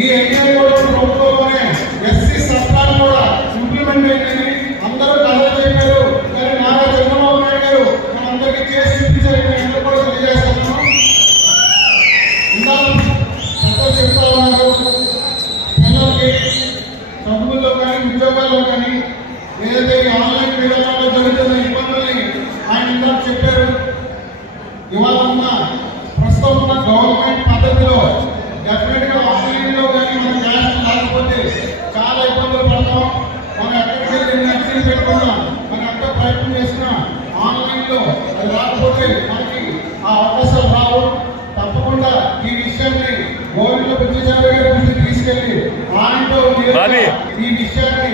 ఈ ఐడియాని కూడా ప్రభుత్వంలోనే ఎస్సీ సత్తాను కూడా ఇంప్లిమెంట్ అయిందని అందరూ కథలు చెప్పారు. కానీ నారా చంద్రబాబు నాయుడు గారు మనందరికీ చేసి చూపించారు. నేను కూడా తెలియజేస్తున్నాను ఇందాక పెద్దలు చెప్తా ఉన్నారు. పిల్లలకి చదువుల్లో కానీ ఉద్యోగాల్లో కానీ ఏదైతే ఆన్లైన్ విధానంలో జరుగుతున్న ఇబ్బందుల్ని ఆయన ఇందాక చెప్పారు. ఇవాళ ఉన్న ప్రస్తుతం ఉన్న లేకపోతే చాలా ఇబ్బందులు పడతాం మనం ఎక్కడికి వెళ్ళి పెట్టుకున్నాం మనం ఎంత ప్రయత్నం చేసినా ఆన్లైన్లో అది రాకపోతే మనకి ఆ అవకాశాలు రావు తప్పకుండా ఈ విషయాన్ని గవర్నమెంట్ బుద్ధిచారి గారి దృష్టికి తీసుకెళ్ళి ఆయనతో. ఈ విషయాన్ని